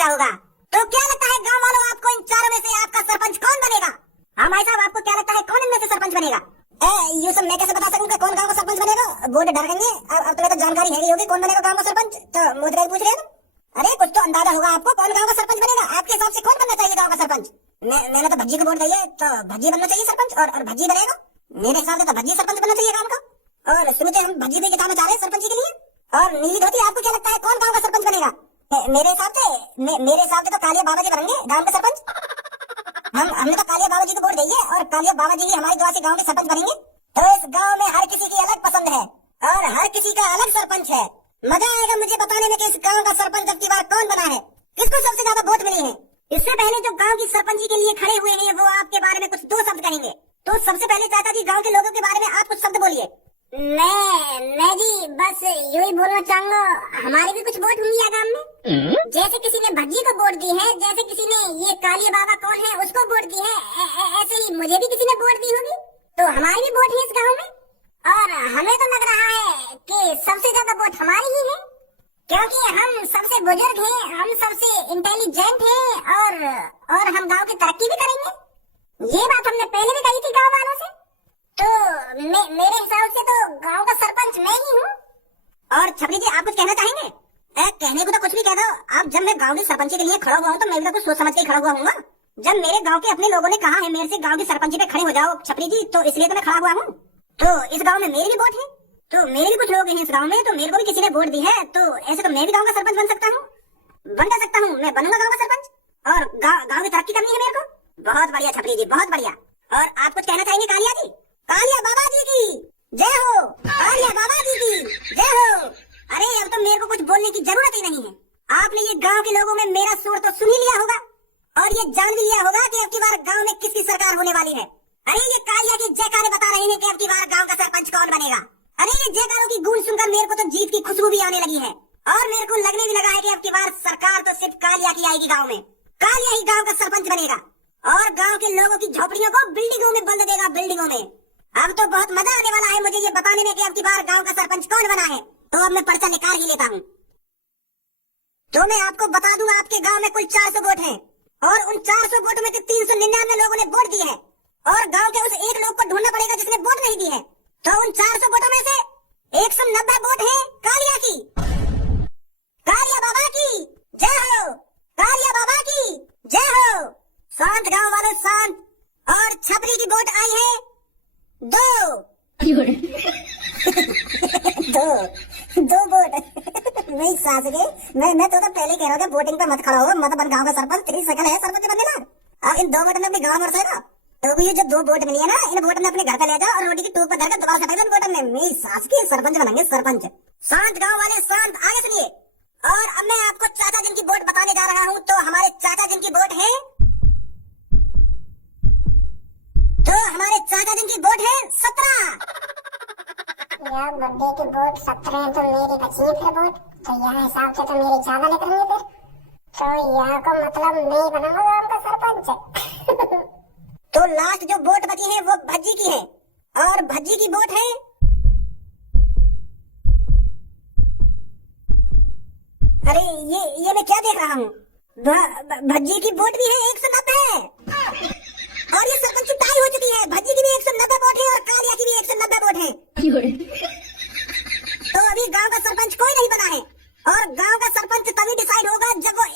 सोचा होगा। तो क्या लगता है गांव वालों आपको इन चारों में से आपका सरपंच कौन बनेगा? हाँ भाई साहब, आपको क्या लगता है कौन इनमें से सरपंच बनेगा? ये सब मैं कैसे बता सकूंगा कौन गांव का सरपंच बनेगा? बोर्ड डर गए। अब तुम्हें तो जानकारी है होगी कौन बनेगा गांव का सरपंच, तो मुझे पूछ रहे हो? अरे कुछ तो अंदाजा होगा आपको कौन गांव का सरपंच बनेगा। आपके हिसाब से कौन बनना चाहिए गांव का सरपंच? मैंने तो भज्जी को वोट दी है, तो भज्जी बनना चाहिए सरपंच। और भज्जी बनेगा? मेरे हिसाब से तो भज्जी सरपंच बनना चाहिए गांव का। और शुरू से हम भज्जी भी जिताना चाह रहे हैं सरपंच के लिए। और नीली धोती, आपको क्या लगता है कौन गांव का सरपंच बनेगा? मेरे हिसाब से तो कालिया बाबा जी बनेंगे गांव के सरपंच। हमने तो कालिया बाबा जी को वोट दी है और कालिया बाबा जी ही हमारी दुआ से गांव के सरपंच बनेंगे। तो इस गांव में हर किसी की अलग पसंद है और हर किसी का अलग सरपंच है। मजा आएगा मुझे बताने में कि इस गांव का सरपंच अब की बार कौन बना है, किसको सबसे ज्यादा वोट मिली है। इससे पहले जो गांव की सरपंची के लिए खड़े हुए हैं वो आपके बारे में कुछ दो शब्द कहेंगे। तो सबसे पहले चाचा जी गांव के लोगों के बारे में आप कुछ शब्द बोलिए। मैं जी बस यूं ही बोलना चाहूंगा, हमारी भी कुछ वोट हुई है गांव में। जैसे किसी ने भज्जी को वोट दी है, जैसे किसी ने ये कालिया बाबा कौन है उसको वोट दी है, ऐसे ही मुझे भी किसी ने वोट दी होगी। तो हमारी भी वोट है इस गाँव में और हमें तो लग रहा है कि सबसे ज्यादा वोट हमारी ही है, क्योंकि हम सबसे बुजुर्ग हैं, हम सबसे इंटेलिजेंट हैं और हम गांव की तरक्की भी करेंगे। ये बात हमने पहले भी कही थी गांव वालों से। तो मेरे हिसाब से तो गांव का सरपंच मैं ही हूँ। और छपरी जी आप कुछ कहना चाहेंगे? कहने को तो कुछ भी कह दो आप। जब मैं गांव की सरपंची के लिए खड़ा हुआ हूँ तो मैं भी कुछ सोच समझ के खड़ा हुआ हूँ। जब मेरे गांव के अपने लोगों ने कहा है मेरे से गांव की सरपंची पे खड़े हो जाओ छपरी जी, तो इसलिए तो मैं खड़ा हुआ हूँ। तो इस गाँव में मेरी भी वोट है, तो मेरे भी कुछ लोग हैं इस गांव में, तो मेरे को भी किसी ने वोट दी है, तो ऐसे तो मैं भी गांव का सरपंच बन सकता हूँ, मैं बनूंगा गांव का सरपंच और गांव की तरक्की करनी है मेरे को। बहुत बढ़िया छपरी जी, बहुत बढ़िया। और आप कुछ कहना चाहेंगे कालिया जी? कालिया बाबा जी की जय हो, कालिया बाबा जी की जय हो। अरे अब तो मेरे को कुछ बोलने की जरूरत ही नहीं है। आपने ये गांव के लोगों में मेरा सुर तो सुन ही लिया होगा और ये जान भी लिया होगा कि अब की बार गांव में किसकी सरकार होने वाली है। अरे ये कालिया के जयकारे बता रहे हैं कि अब की बार गांव का सरपंच कौन बनेगा। अरे ये जयकारों की गूंज सुनकर मेरे को तो जीत की खुशबू भी आने लगी है और मेरे को लगने भी लगा है कि अब की बार सरकार तो सिर्फ कालिया की आएगी गाँव में। कालिया ही गाँव का सरपंच बनेगा और गांव के लोगों की झोपड़ियों को बिल्डिंगों में बदल देगा, बिल्डिंगों में। अब तो बहुत मजा आने वाला है मुझे ये बताने में कि अब की बार गांव का सरपंच कौन बना है। तो अब मैं पर्चा निकाल ही लेता हूँ। तो मैं आपको बता दूं आपके गांव में कुल 400 वोट हैं और उन 400 वोटों में से 399 लोगों ने वोट दी है और गांव के उस एक लोग को ढूंढना पड़ेगा जिसने वोट नहीं दी है। तो उन 400 वोटों में से 190 वोट है कालिया की। कालिया बाबा की जय हो, कालिया बाबा की जय हो। शांत गांव वालों शांत। और छपरी की वोट आई है 2 दो वोट। नहीं सास के मैं तो पहले कह रहा हूँ वोटिंग पे मत खड़ा होगा, मत बन गांव का सरपंच। तेरी शकल है सरपंच बनने ना। अब इन 2 वोट में अपने गांव मर सकेगा। तो ये जो 2 वोट मिली है ना, इन वोट में अपने घर पे ले जाओ और रोटी की टूक पर धरकर दुकान से वोट में मेरी सास की सरपंच बनेंगे सरपंच। शांत गाँव वाले शांत, आगे सुनिए। और अब मैं आपको चाचा जिनकी वोट बताने जा रहा हूँ। तो हमारे चाचा जिनकी वोट है, तो हमारे चाचा जिनकी वोट है 17। यार बर्थडे की वोट 17 है तो मेरी बची है फिर वोट, तो यहाँ हिसाब से तो मेरी ज्यादा निकलेंगे फिर। तो यहाँ को मतलब मैं ही बनूंगा गांव का सरपंच। तो लास्ट जो वोट बची है वो भज्जी की है और भज्जी की वोट है अरे ये मैं क्या देख रहा हूँ, भज्जी की वोट भी है 190 और ये सरपंच की टाई हो चुकी है। भज्जी की भी 190 वोट है और कालिया की भी 190 वोट है। तो अभी गांव का सरपंच कोई नहीं बना है और गांव का सरपंच तभी डिसाइड होगा जब वो